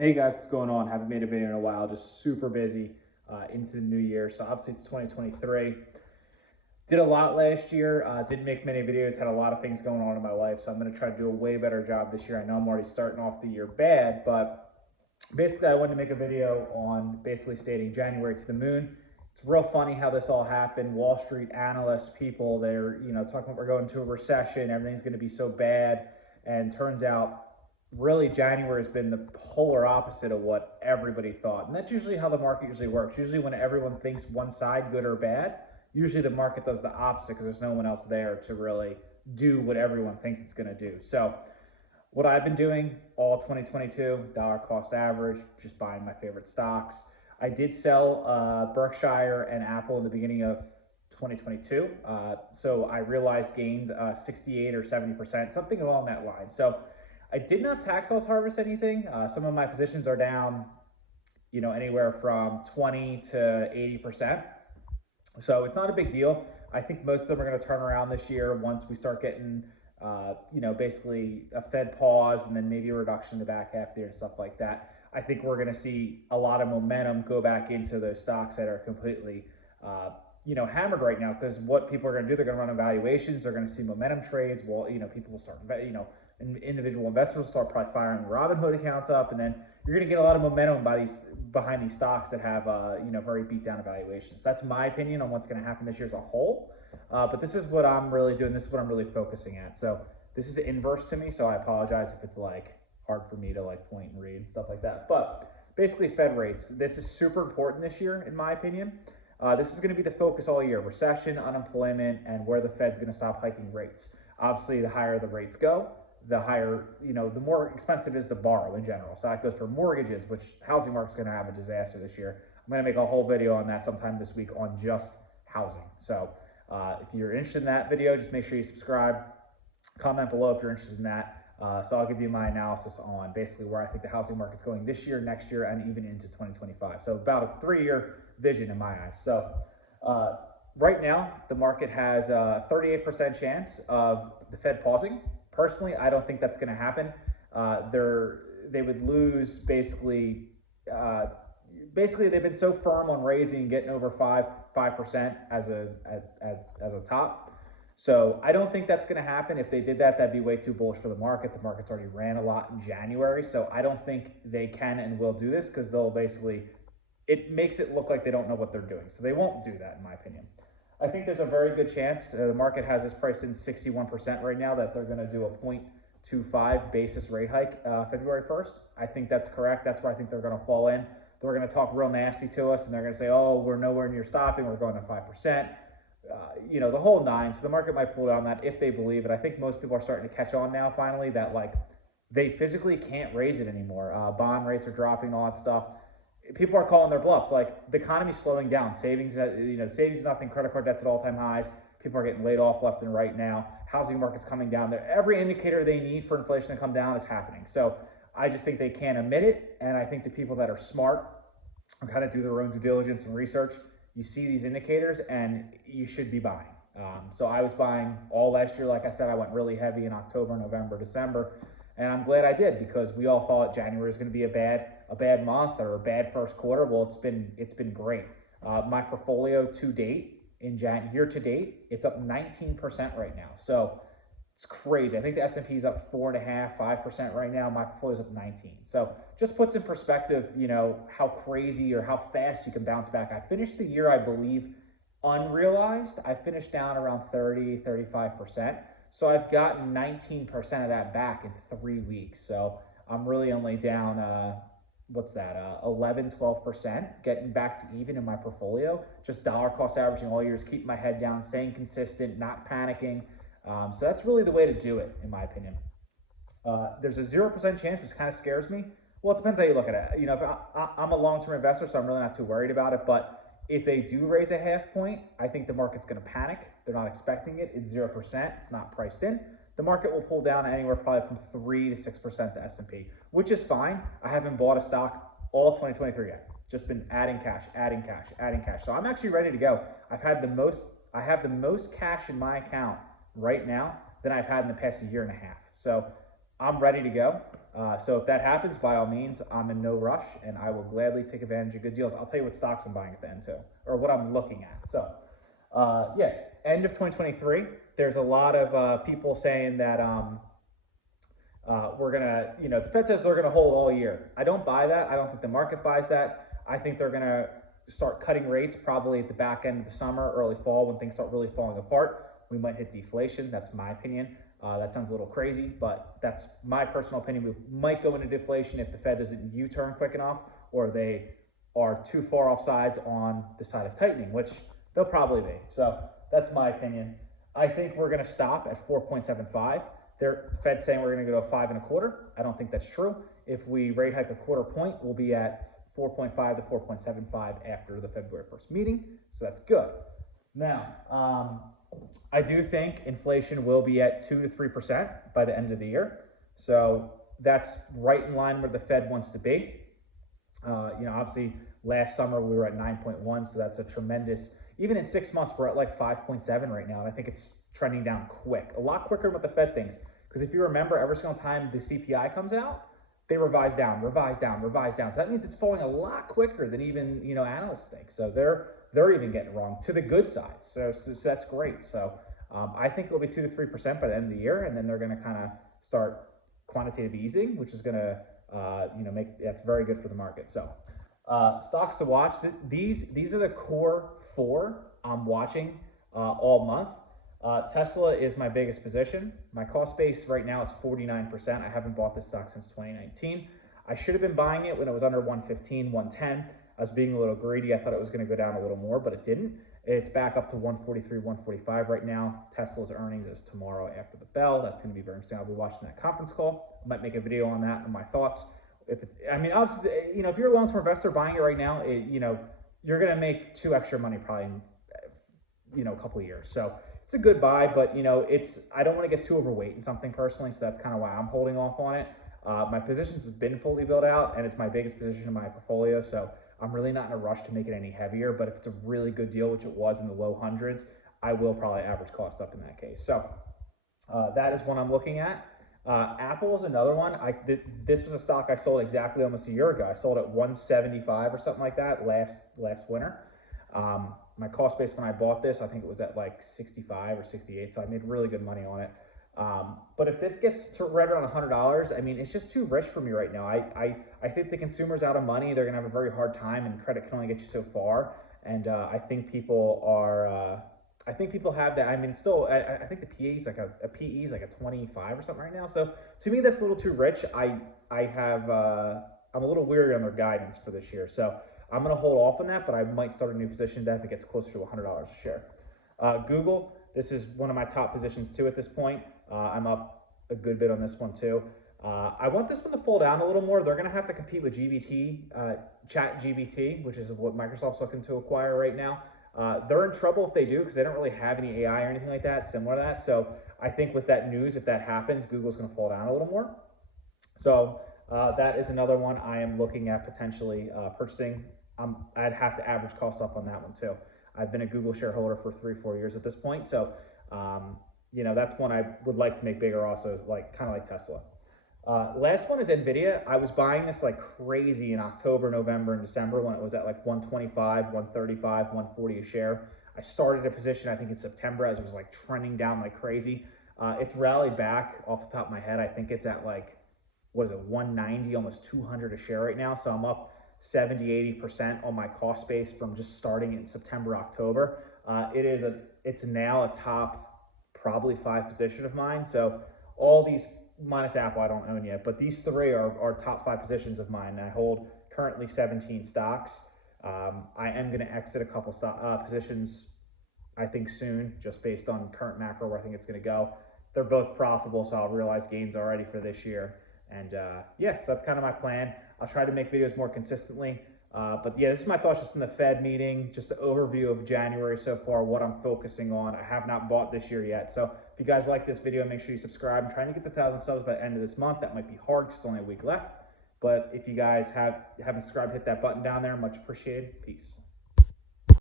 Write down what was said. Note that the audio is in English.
Hey guys, what's going on? Haven't made a video in a while, just super busy into the new year. So obviously it's 2023. Did a lot last year, didn't make many videos, had a lot of things going on in my life. So I'm gonna try to do a way better job this year. I know I'm already starting off the year bad, but basically I wanted to make a video on basically stating January to the moon. It's real funny how this all happened. Wall Street analysts, people, they're talking about we're going to a recession, everything's gonna be so bad. And turns out really January has been the polar opposite of what everybody thought. And that's usually how the market usually works. Usually when everyone thinks one side, good or bad, usually the market does the opposite because there's no one else there to really do what everyone thinks it's going to do. So what I've been doing all 2022, dollar cost average, just buying my favorite stocks. I did sell Berkshire and Apple in the beginning of 2022. So I realized gained 68 or 70%, something along that line. So I did not tax loss harvest anything. Some of my positions are down, anywhere from 20 to 80%. So it's not a big deal. I think most of them are going to turn around this year once we start getting, basically a Fed pause and then maybe a reduction in the back half there and stuff like that. I think we're going to see a lot of momentum go back into those stocks that are completely, hammered right now, because what people are going to do, they're going to run evaluations, they're going to see momentum trades. Well, people will start, individual investors will start probably firing Robinhood accounts up, and then you're going to get a lot of momentum behind these stocks that have, very beat down evaluations. That's my opinion on what's going to happen this year as a whole. But this is what I'm really doing. This is what I'm really focusing at. So this is inverse to me. So I apologize if it's like hard for me to like point and read and stuff like that. But basically Fed rates, this is super important this year, in my opinion. This is going to be the focus all year: recession, unemployment, and where the Fed's going to stop hiking rates. Obviously, the higher the rates go, the higher, the more expensive it is to borrow in general. So that goes for mortgages, which housing market's going to have a disaster this year. I'm going to make a whole video on that sometime this week on just housing. So if you're interested in that video, just make sure you subscribe. Comment below if you're interested in that. So I'll give you my analysis on basically where I think the housing market's going this year, next year, and even into 2025. So about a 3-year vision in my eyes. So right now, the market has a 38% chance of the Fed pausing. Personally, I don't think that's going to happen. They would lose basically. Basically, they've been so firm on raising and getting over 5% as a top. So I don't think that's going to happen. If they did that, that'd be way too bullish for the market. The market's already ran a lot in January, so I don't think they can and will do this, because they'll basically, it makes it look like they don't know what they're doing. So they won't do that, in my opinion. I think there's a very good chance. The market has this priced in 61% right now that they're going to do a 0.25 basis rate hike February 1st. I think that's correct. That's where I think they're going to fall in. They're going to talk real nasty to us, and they're going to say, oh, we're nowhere near stopping. We're going to 5%. The whole nine. So the market might pull down that if they believe it. I think most people are starting to catch on now, finally, that like they physically can't raise it anymore. Bond rates are dropping, all that stuff. People are calling their bluffs. Like, the economy's slowing down. Savings, savings is nothing. Credit card debt's at all-time highs. People are getting laid off left and right now. Housing market's coming down. Every indicator they need for inflation to come down is happening. So I just think they can't admit it. And I think the people that are smart and kind of do their own due diligence and research, you see these indicators and you should be buying. So I was buying all last year. Like I said, I went really heavy in October, November, December. And I'm glad I did, because we all thought January was going to be a bad month or a bad first quarter. Well, it's been great. My portfolio to date, year to date, it's up 19% right now. So it's crazy. I think the S&P is up 4.5%, 5% right now. My portfolio is up 19. So just puts in perspective, how crazy or how fast you can bounce back. I finished the year, I believe, unrealized. I finished down around 30, 35%. So I've gotten 19% of that back in 3 weeks. So I'm really only down, 11, 12%, getting back to even in my portfolio. Just dollar cost averaging all years, keeping my head down, staying consistent, not panicking. So that's really the way to do it, in my opinion. There's a 0% chance, which kind of scares me. Well, it depends how you look at it. If I'm a long-term investor, so I'm really not too worried about it. But if they do raise a half point, I think the market's going to panic. They're not expecting it. It's 0%. It's not priced in. The market will pull down anywhere probably from 3 to 6% the S&P, which is fine. I haven't bought a stock all 2023 yet. Just been adding cash, adding cash, adding cash. So I'm actually ready to go. I have the most cash in my account right now than I've had in the past year and a half. So I'm ready to go. So if that happens, by all means, I'm in no rush and I will gladly take advantage of good deals. I'll tell you what stocks I'm buying at the end too, or what I'm looking at. So yeah, end of 2023, there's a lot of people saying that we're gonna, the Fed says they're gonna hold all year. I don't buy that. I don't think the market buys that. I think they're gonna start cutting rates probably at the back end of the summer, early fall, when things start really falling apart. We might hit deflation. That's my opinion. That sounds a little crazy, but that's my personal opinion. We might go into deflation if the Fed doesn't U-turn quick enough, or they are too far off sides on the side of tightening, which they'll probably be. So that's my opinion. I think we're going to stop at 4.75. Their Fed saying we're going to go to 5.25. I don't think that's true. If we rate hike a quarter point, we'll be at 4.5 to 4.75 after the February 1st meeting. So that's good. Now, I do think inflation will be at 2 to 3% by the end of the year. So that's right in line where the Fed wants to be. Obviously last summer we were at 9.1, so that's a tremendous, even in 6 months, we're at like 5.7 right now. And I think it's trending down quick, a lot quicker than what the Fed thinks. Because if you remember, every single time the CPI comes out, they revise down, revise down, revise down. So that means it's falling a lot quicker than even, analysts think. So they're even getting it wrong to the good side. So that's great. So I think it'll be 2 to 3% by the end of the year, and then they're going to kind of start quantitative easing, which is going to that's very good for the market. So stocks to watch. These are the core 4 I'm watching all month. Tesla is my biggest position. My cost base right now is 49%. I haven't bought this stock since 2019. I should have been buying it when it was under 115, 110. I was being a little greedy. I thought it was going to go down a little more, but it didn't. It's back up to 143, 145 right now. Tesla's earnings is tomorrow after the bell. That's going to be very interesting. I'll be watching that conference call. I might make a video on that and my thoughts. Obviously, if you're a long-term investor buying it right now, you're going to make 2 extra money probably in, a couple of years. So it's a good buy, but I don't want to get too overweight in something personally. So that's kind of why I'm holding off on it. My positions have been fully built out, and it's my biggest position in my portfolio. So I'm really not in a rush to make it any heavier, but if it's a really good deal, which it was in the low hundreds, I will probably average cost up in that case. So that is one I'm looking at. Apple is another one. This was a stock I sold exactly almost a year ago. I sold at 175 or something like that last winter. My cost base when I bought this, I think it was at like 65 or 68, so I made really good money on it. But if this gets to right around $100, it's just too rich for me right now. I think the consumer's out of money. They're gonna have a very hard time, and credit can only get you so far. And I think people are. I think people have that. I think the PE is like a PE is like a 25 or something right now. So to me, that's a little too rich. I'm a little weary on their guidance for this year. So I'm going to hold off on that, but I might start a new position if it gets closer to $100 a share. Google, this is one of my top positions too at this point. I'm up a good bit on this one too. I want this one to fall down a little more. They're going to have to compete with ChatGPT, which is what Microsoft's looking to acquire right now. They're in trouble if they do, because they don't really have any AI or anything like that, similar to that. So I think with that news, if that happens, Google's going to fall down a little more. So that is another one I am looking at potentially purchasing. I'd have to average cost up on that one too. I've been a Google shareholder for 3-4 years at this point. So, that's one I would like to make bigger also, kind of like Tesla. Last one is NVIDIA. I was buying this like crazy in October, November, and December when it was at like 125, 135, 140 a share. I started a position, I think in September, as it was like trending down like crazy. It's rallied back off the top of my head. I think it's at like, 190, almost 200 a share right now. So I'm up 70-80% on my cost base from just starting in September, October. It's now a top probably 5 position of mine. So all these, minus Apple, I don't own yet, but these 3 are top 5 positions of mine. I hold currently 17 stocks. I am going to exit a couple positions, I think soon, just based on current macro where I think it's going to go. They're both profitable, so I'll realize gains already for this year. And so that's kind of my plan. I'll try to make videos more consistently. But yeah, this is my thoughts just from the Fed meeting, just an overview of January so far, what I'm focusing on. I have not bought this year yet. So if you guys like this video, make sure you subscribe. I'm trying to get to 1,000 subs by the end of this month. That might be hard because it's only a week left. But if you guys haven't subscribed, hit that button down there. Much appreciated. Peace.